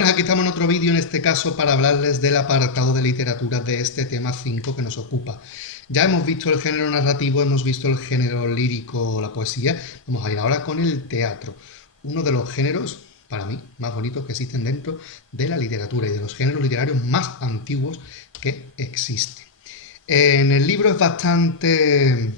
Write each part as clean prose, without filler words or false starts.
Buenas, aquí estamos en otro vídeo, en este caso para hablarles del apartado de literatura de este tema 5 que nos ocupa. Ya hemos visto el género narrativo, hemos visto el género lírico, la poesía. Vamos a ir ahora con el teatro, uno de los géneros, para mí, más bonitos que existen dentro de la literatura y de los géneros literarios más antiguos que existen. En el libro es bastante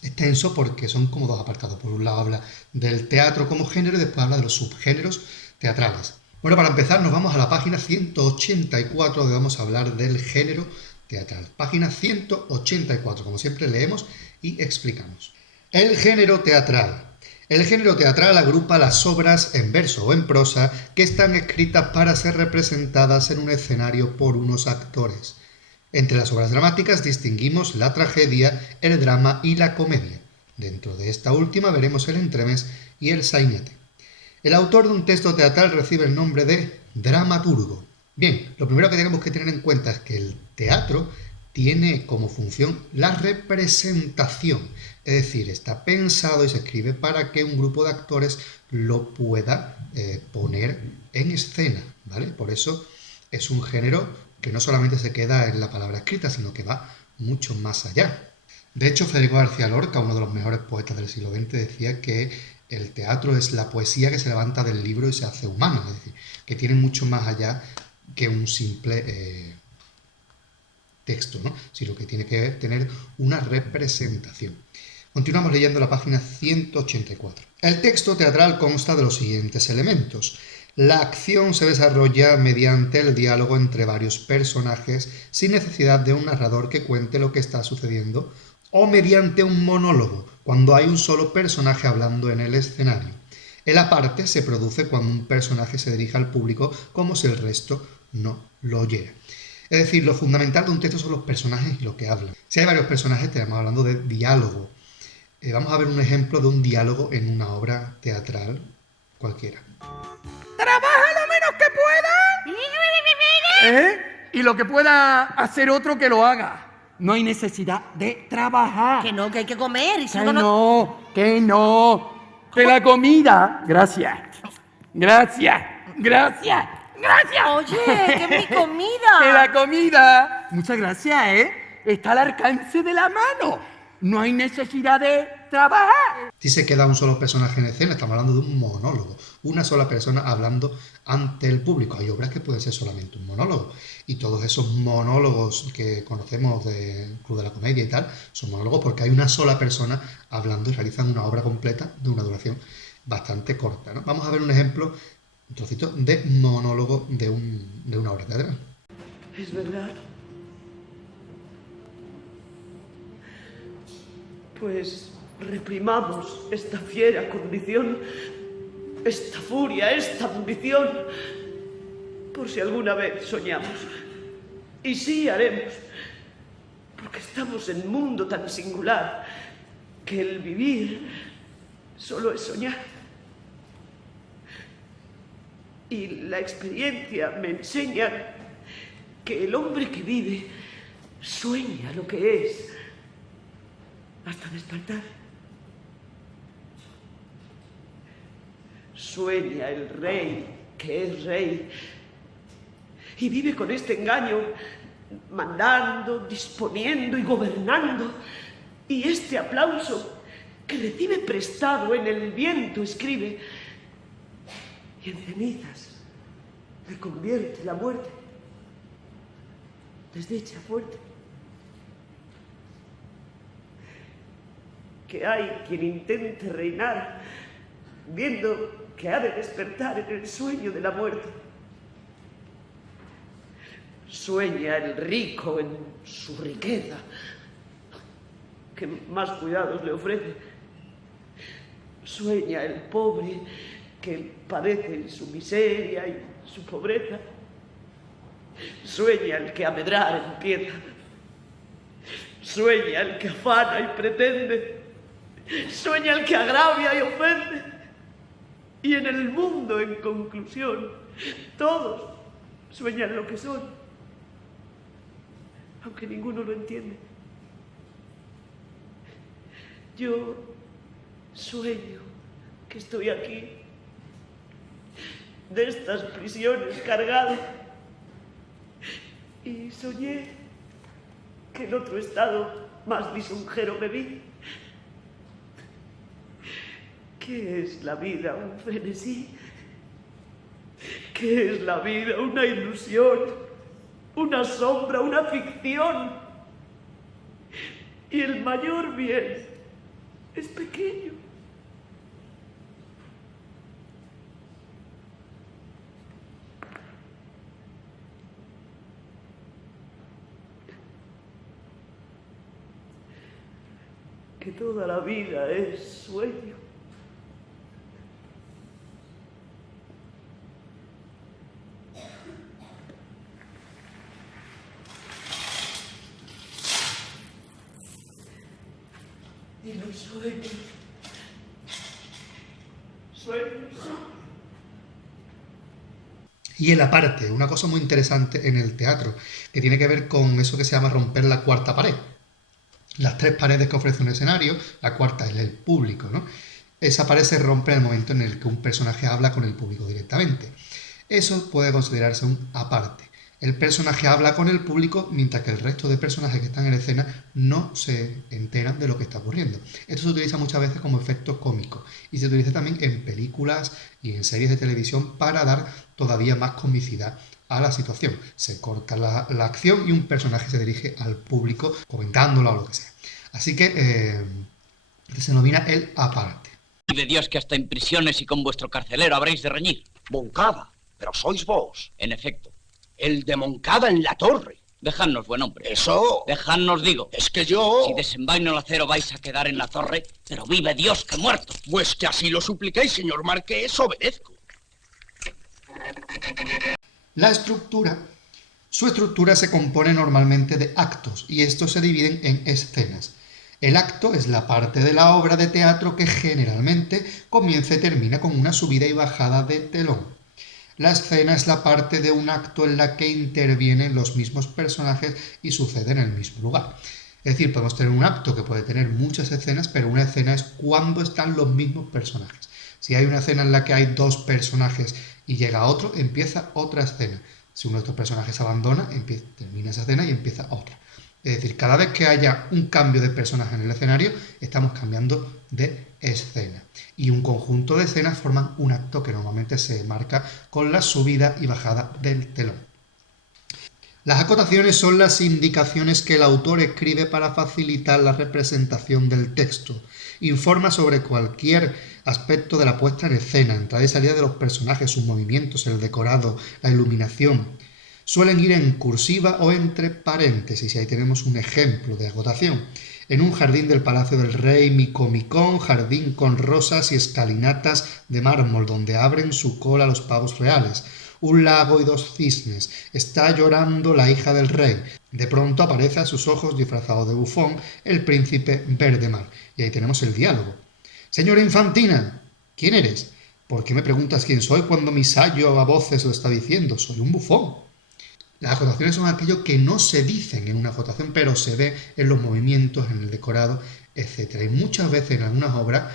extenso porque son como dos apartados. Por un lado habla del teatro como género y después habla de los subgéneros teatrales. Bueno, para empezar nos vamos a la página 184, donde vamos a hablar del género teatral. Página 184, como siempre leemos y explicamos. El género teatral. El género teatral agrupa las obras en verso o en prosa que están escritas para ser representadas en un escenario por unos actores. Entre las obras dramáticas distinguimos la tragedia, el drama y la comedia. Dentro de esta última veremos el entremés y el sainete. El autor de un texto teatral recibe el nombre de dramaturgo. Bien, lo primero que tenemos que tener en cuenta es que el teatro tiene como función la representación, es decir, está pensado y se escribe para que un grupo de actores lo pueda poner en escena, ¿vale? Por eso es un género que no solamente se queda en la palabra escrita, sino que va mucho más allá. De hecho, Federico García Lorca, uno de los mejores poetas del siglo XX, decía que el teatro es la poesía que se levanta del libro y se hace humana, es decir, que tiene mucho más allá que un simple texto, ¿no? Sino que tiene que tener una representación. Continuamos leyendo la página 184. El texto teatral consta de los siguientes elementos. La acción se desarrolla mediante el diálogo entre varios personajes sin necesidad de un narrador que cuente lo que está sucediendo o mediante un monólogo, cuando hay un solo personaje hablando en el escenario. El aparte se produce cuando un personaje se dirige al público como si el resto no lo oyera. Es decir, lo fundamental de un texto son los personajes y lo que hablan. Si hay varios personajes, estamos hablando de diálogo. Vamos a ver un ejemplo de un diálogo en una obra teatral cualquiera. Trabaja lo menos que pueda. Y lo que pueda hacer otro que lo haga. No hay necesidad de trabajar. Que no, que hay que comer. Y si Que uno no, que no. Que la comida. Gracias. Gracias. Gracias. Gracias. Oye, que es mi comida. Que la comida. Muchas gracias, está al alcance de la mano. No hay necesidad de trabajar. Si se queda un solo personaje en escena, estamos hablando de un monólogo. Una sola persona hablando ante el público. Hay obras que pueden ser solamente un monólogo. Y todos esos monólogos que conocemos del Club de la Comedia y tal, son monólogos porque hay una sola persona hablando y realizan una obra completa de una duración bastante corta, ¿no? Vamos a ver un ejemplo, un trocito de monólogo de una obra teatral. Es verdad. Pues reprimamos esta fiera condición, esta furia, esta ambición, por si alguna vez soñamos. Y sí haremos, porque estamos en un mundo tan singular que el vivir solo es soñar. Y la experiencia me enseña que el hombre que vive sueña lo que es hasta despertar. Sueña el rey que es rey y vive con este engaño, mandando, disponiendo y gobernando. Y este aplauso que recibe prestado en el viento escribe y en cenizas le convierte la muerte. Desdicha fuerte. Que hay quien intente reinar viendo que ha de despertar en el sueño de la muerte. Sueña el rico en su riqueza, que más cuidados le ofrece. Sueña el pobre que padece en su miseria y su pobreza. Sueña el que a medrar empieza. Sueña el que afana y pretende. Sueña el que agravia y ofende. Y en el mundo, en conclusión, todos sueñan lo que son, aunque ninguno lo entiende. Yo sueño que estoy aquí de estas prisiones cargado. Y soñé que en otro estado más lisonjero me vi. ¿Qué es la vida? Un frenesí. ¿Qué es la vida? Una ilusión, una sombra, una ficción. Y el mayor bien es pequeño. Que toda la vida es sueño. Y los sueños, Y el aparte, una cosa muy interesante en el teatro, que tiene que ver con eso que se llama romper la cuarta pared. Las tres paredes que ofrece un escenario, la cuarta es el público, ¿no? Esa pared se rompe en el momento en el que un personaje habla con el público directamente. Eso puede considerarse un aparte. El personaje habla con el público mientras que el resto de personajes que están en escena no se enteran de lo que está ocurriendo. Esto se utiliza muchas veces como efecto cómico y se utiliza también en películas y en series de televisión para dar todavía más comicidad a la situación. Se corta la acción y un personaje se dirige al público comentándolo o lo que sea. Así que se denomina el aparte. De Dios que hasta en prisiones y con vuestro carcelero habréis de reñir. Moncada, pero sois vos. En efecto. El de Moncada en la torre. Dejadnos, buen hombre. Eso. Dejadnos, digo. Es que yo... Si desenvaino el acero vais a quedar en la torre, pero vive Dios que muerto. Pues que así lo supliquéis, señor Marqués, obedezco. La estructura. Su estructura se compone normalmente de actos y estos se dividen en escenas. El acto es la parte de la obra de teatro que generalmente comienza y termina con una subida y bajada de telón. La escena es la parte de un acto en la que intervienen los mismos personajes y sucede en el mismo lugar. Es decir, podemos tener un acto que puede tener muchas escenas, pero una escena es cuando están los mismos personajes. Si hay una escena en la que hay dos personajes y llega otro, empieza otra escena. Si uno de estos personajes abandona, termina esa escena y empieza otra. Es decir, cada vez que haya un cambio de personaje en el escenario, estamos cambiando de escena. Y un conjunto de escenas forman un acto que normalmente se marca con la subida y bajada del telón. Las acotaciones son las indicaciones que el autor escribe para facilitar la representación del texto. Informa sobre cualquier aspecto de la puesta en escena, entrada y salida de los personajes, sus movimientos, el decorado, la iluminación. Suelen ir en cursiva o entre paréntesis, y ahí tenemos un ejemplo de acotación. En un jardín del Palacio del Rey, micomicón, jardín con rosas y escalinatas de mármol, donde abren su cola los pavos reales. Un lago y dos cisnes. Está llorando la hija del rey. De pronto aparece a sus ojos, disfrazado de bufón, el príncipe Verdemar. Y ahí tenemos el diálogo. Señora Infantina, ¿quién eres? ¿Por qué me preguntas quién soy cuando mi sayo a voces lo está diciendo? Soy un bufón. Las acotaciones son aquello que no se dicen en una acotación, pero se ve en los movimientos, en el decorado, etc. Y muchas veces en algunas obras,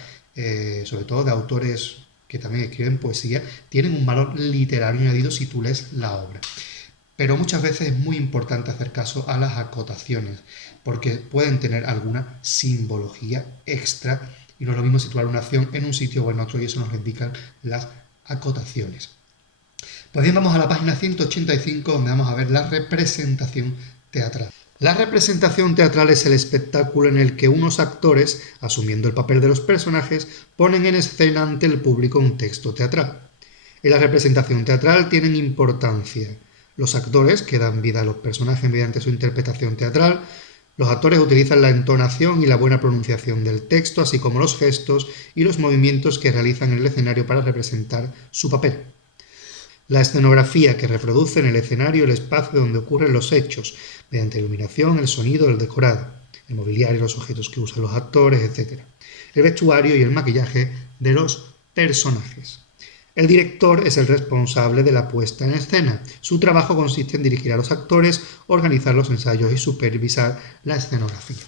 sobre todo de autores que también escriben poesía, tienen un valor literario añadido si tú lees la obra. Pero muchas veces es muy importante hacer caso a las acotaciones, porque pueden tener alguna simbología extra, y no es lo mismo situar una acción en un sitio o en otro, y eso nos lo indican las acotaciones. Pues bien, vamos a la página 185, donde vamos a ver la representación teatral. La representación teatral es el espectáculo en el que unos actores, asumiendo el papel de los personajes, ponen en escena ante el público un texto teatral. En la representación teatral tienen importancia los actores, que dan vida a los personajes mediante su interpretación teatral. Los actores utilizan la entonación y la buena pronunciación del texto, así como los gestos y los movimientos que realizan en el escenario para representar su papel. La escenografía, que reproduce en el escenario el espacio donde ocurren los hechos, mediante la iluminación, el sonido, el decorado, el mobiliario, los objetos que usan los actores, etc. El vestuario y el maquillaje de los personajes. El director es el responsable de la puesta en escena. Su trabajo consiste en dirigir a los actores, organizar los ensayos y supervisar la escenografía.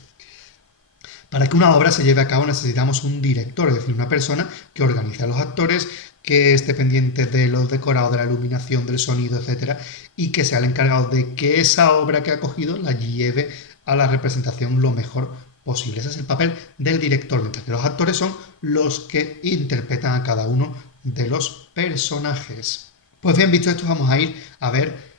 Para que una obra se lleve a cabo necesitamos un director, es decir, una persona que organice a los actores, que esté pendiente de los decorados, de la iluminación, del sonido, etcétera, y que sea el encargado de que esa obra que ha cogido la lleve a la representación lo mejor posible. Ese es el papel del director, mientras que los actores son los que interpretan a cada uno de los personajes. Pues bien, visto esto, vamos a ir a ver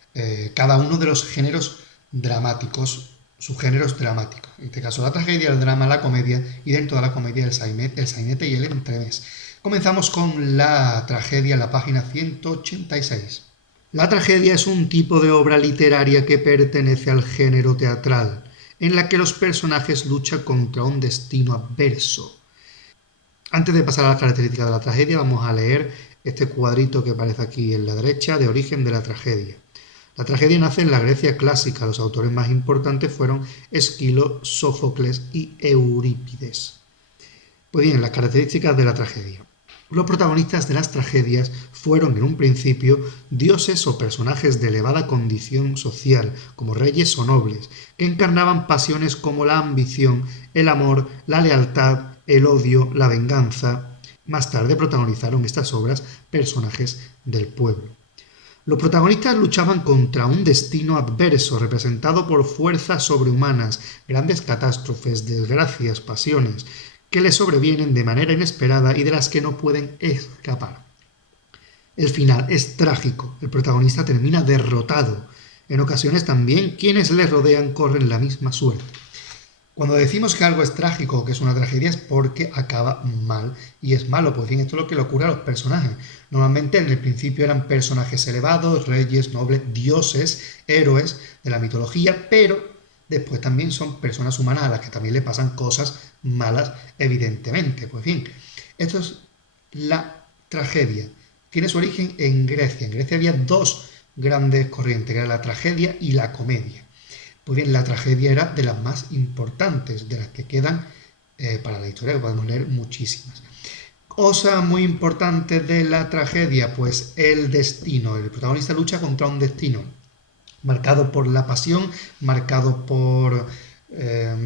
cada uno de los géneros dramáticos, subgéneros dramáticos. En este caso, la tragedia, el drama, la comedia, y dentro de la comedia el sainete y el entremés. Comenzamos con la tragedia, en la página 186. La tragedia es un tipo de obra literaria que pertenece al género teatral, en la que los personajes luchan contra un destino adverso. Antes de pasar a las características de la tragedia, vamos a leer este cuadrito que aparece aquí en la derecha, de origen de la tragedia. La tragedia nace en la Grecia clásica. Los autores más importantes fueron Esquilo, Sófocles y Eurípides. Pues bien, las características de la tragedia. Los protagonistas de las tragedias fueron en un principio dioses o personajes de elevada condición social, como reyes o nobles, que encarnaban pasiones como la ambición, el amor, la lealtad, el odio, la venganza. Más tarde protagonizaron estas obras personajes del pueblo. Los protagonistas luchaban contra un destino adverso representado por fuerzas sobrehumanas, grandes catástrofes, desgracias, pasiones, que les sobrevienen de manera inesperada y de las que no pueden escapar. El final es trágico, el protagonista termina derrotado. En ocasiones también quienes le rodean corren la misma suerte. Cuando decimos que algo es trágico o que es una tragedia es porque acaba mal y es malo. Pues bien, esto es lo que le ocurre a los personajes. Normalmente en el principio eran personajes elevados, reyes, nobles, dioses, héroes de la mitología, pero después también son personas humanas a las que también le pasan cosas malas, evidentemente. Pues bien, esto es la tragedia. Tiene su origen en Grecia. En Grecia había dos grandes corrientes, que era la tragedia y la comedia. Pues bien, la tragedia era de las más importantes, de las que quedan para la historia, que podemos leer muchísimas. Cosa muy importante de la tragedia, pues el destino. El protagonista lucha contra un destino marcado por la pasión, marcado por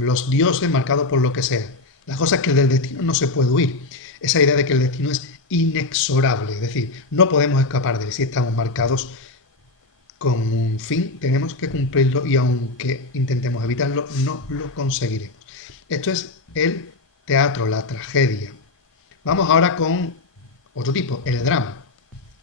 los dioses, marcado por lo que sea. La cosa es que del destino no se puede huir. Esa idea de que el destino es inexorable, es decir, no podemos escapar de él. Si estamos marcados con un fin, tenemos que cumplirlo y aunque intentemos evitarlo, no lo conseguiremos. Esto es el teatro, la tragedia. Vamos ahora con otro tipo, el drama.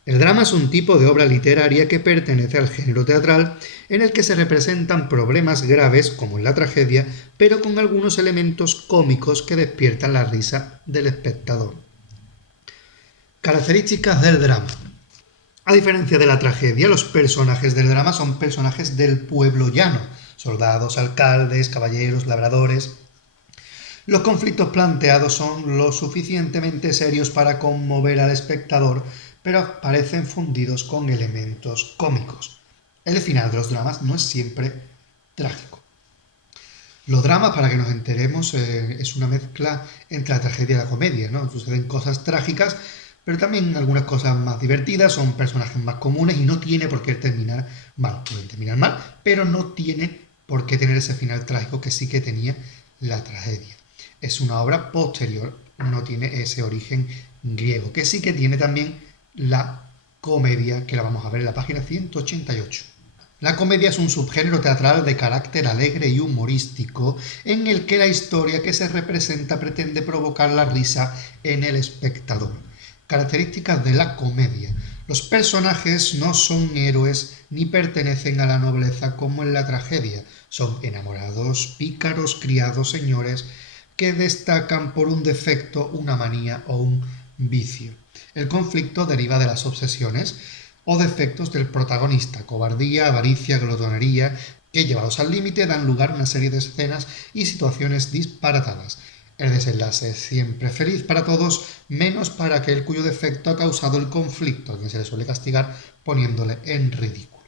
El drama es un tipo de obra literaria que pertenece al género teatral en el que se representan problemas graves, como en la tragedia, pero con algunos elementos cómicos que despiertan la risa del espectador. Características del drama. A diferencia de la tragedia, los personajes del drama son personajes del pueblo llano, soldados, alcaldes, caballeros, labradores. Los conflictos planteados son lo suficientemente serios para conmover al espectador, pero parecen fundidos con elementos cómicos. El final de los dramas no es siempre trágico. Los dramas, para que nos enteremos, es una mezcla entre la tragedia y la comedia, ¿no? Suceden cosas trágicas, pero también algunas cosas más divertidas, son personajes más comunes y no tiene por qué terminar mal. Pueden terminar mal, pero no tiene por qué tener ese final trágico que sí que tenía la tragedia. Es una obra posterior, no tiene ese origen griego, que sí que tiene también la comedia, que la vamos a ver en la página 188. La comedia es un subgénero teatral de carácter alegre y humorístico en el que la historia que se representa pretende provocar la risa en el espectador. Características de la comedia. Los personajes no son héroes ni pertenecen a la nobleza como en la tragedia. Son enamorados, pícaros, criados, señores que destacan por un defecto, una manía o un vicio. El conflicto deriva de las obsesiones o defectos del protagonista, cobardía, avaricia, glotonería, que llevados al límite dan lugar a una serie de escenas y situaciones disparatadas. El desenlace es siempre feliz para todos, menos para aquel cuyo defecto ha causado el conflicto, a quien se le suele castigar poniéndole en ridículo.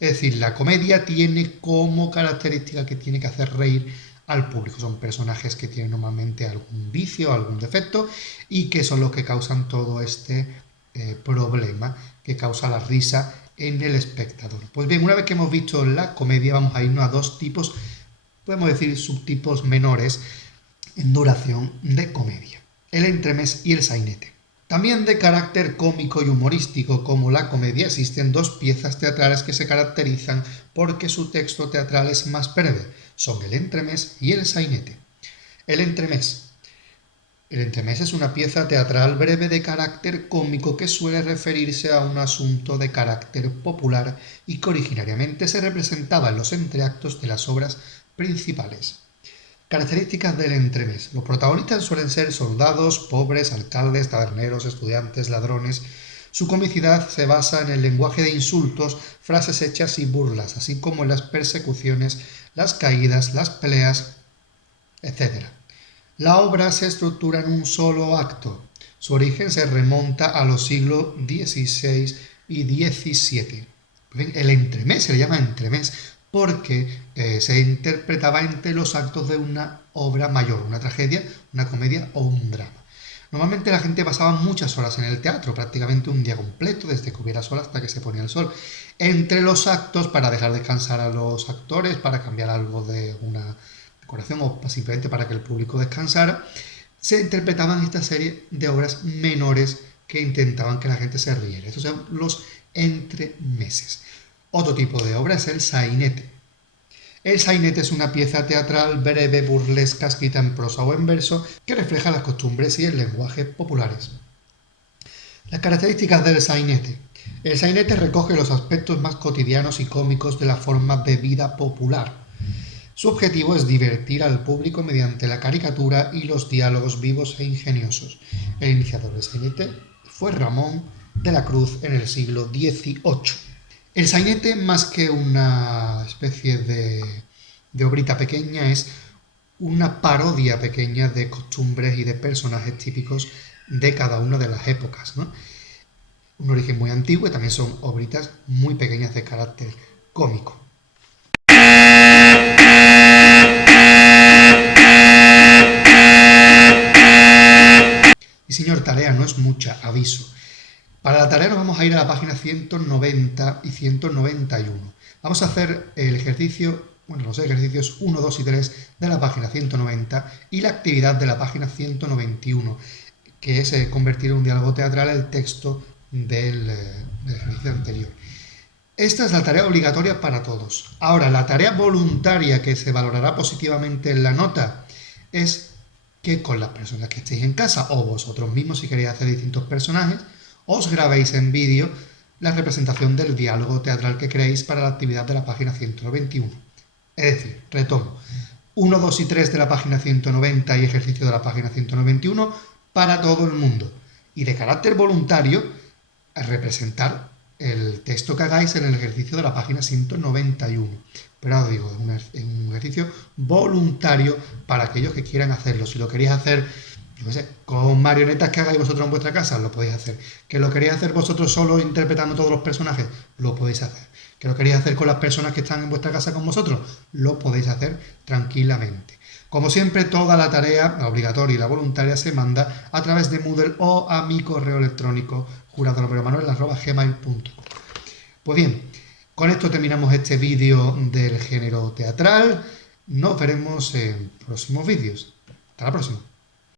Es decir, la comedia tiene como característica que tiene que hacer reír al público. Son personajes que tienen normalmente algún vicio, algún defecto y que son los que causan todo este problema que causa la risa en el espectador. Pues bien, una vez que hemos visto la comedia, vamos a irnos a dos tipos, podemos decir subtipos menores en duración de comedia: el entremés y el sainete. También de carácter cómico y humorístico, como la comedia, existen dos piezas teatrales que se caracterizan porque su texto teatral es más breve. Son el entremés y el sainete. El entremés. El entremés es una pieza teatral breve de carácter cómico que suele referirse a un asunto de carácter popular y que originariamente se representaba en los entreactos de las obras principales. Características del entremés. Los protagonistas suelen ser soldados, pobres, alcaldes, taberneros, estudiantes, ladrones. Su comicidad se basa en el lenguaje de insultos, frases hechas y burlas, así como en las persecuciones, las caídas, las peleas, etc. La obra se estructura en un solo acto. Su origen se remonta a los siglos XVI y XVII. El entremés se le llama entremés porque se interpretaba entre los actos de una obra mayor, una tragedia, una comedia o un drama. Normalmente la gente pasaba muchas horas en el teatro, prácticamente un día completo, desde que hubiera sol hasta que se ponía el sol, entre los actos para dejar descansar a los actores, para cambiar algo de una decoración o simplemente para que el público descansara. Se interpretaban esta serie de obras menores que intentaban que la gente se riera. Estos son los entremeses. Otro tipo de obra es el sainete. El sainete es una pieza teatral breve, burlesca, escrita en prosa o en verso, que refleja las costumbres y el lenguaje populares. Las características del sainete. El sainete recoge los aspectos más cotidianos y cómicos de la forma de vida popular. Su objetivo es divertir al público mediante la caricatura y los diálogos vivos e ingeniosos. El iniciador del sainete fue Ramón de la Cruz en el siglo XVIII. El sainete, más que una especie de obrita pequeña, es una parodia pequeña de costumbres y de personajes típicos de cada una de las épocas, ¿no? Un origen muy antiguo y también son obritas muy pequeñas de carácter cómico. Y señor, tarea no es mucha, aviso. Para la tarea nos vamos a ir a la página 190 y 191. Vamos a hacer el ejercicio, los ejercicios 1, 2 y 3 de la página 190 y la actividad de la página 191, que es convertir en un diálogo teatral el texto del ejercicio anterior. Esta es la tarea obligatoria para todos. Ahora, la tarea voluntaria que se valorará positivamente en la nota es que con las personas que estéis en casa o vosotros mismos, si queréis hacer distintos personajes, os grabéis en vídeo la representación del diálogo teatral que creéis para la actividad de la página 191. Es decir, retomo, 1, 2 y 3 de la página 190 y ejercicio de la página 191 para todo el mundo. Y de carácter voluntario, representar el texto que hagáis en el ejercicio de la página 191. Pero os digo, es un ejercicio voluntario para aquellos que quieran hacerlo. Si lo queréis hacer, yo qué sé, con marionetas que hagáis vosotros en vuestra casa, lo podéis hacer. Que lo queréis hacer vosotros solo interpretando todos los personajes, lo podéis hacer. Que lo queréis hacer con las personas que están en vuestra casa con vosotros, lo podéis hacer tranquilamente. Como siempre, toda la tarea, la obligatoria y la voluntaria, se manda a través de Moodle o a mi correo electrónico juradormanuel@gmail.com. Pues bien, con esto terminamos este vídeo del género teatral. Nos veremos en próximos vídeos. Hasta la próxima.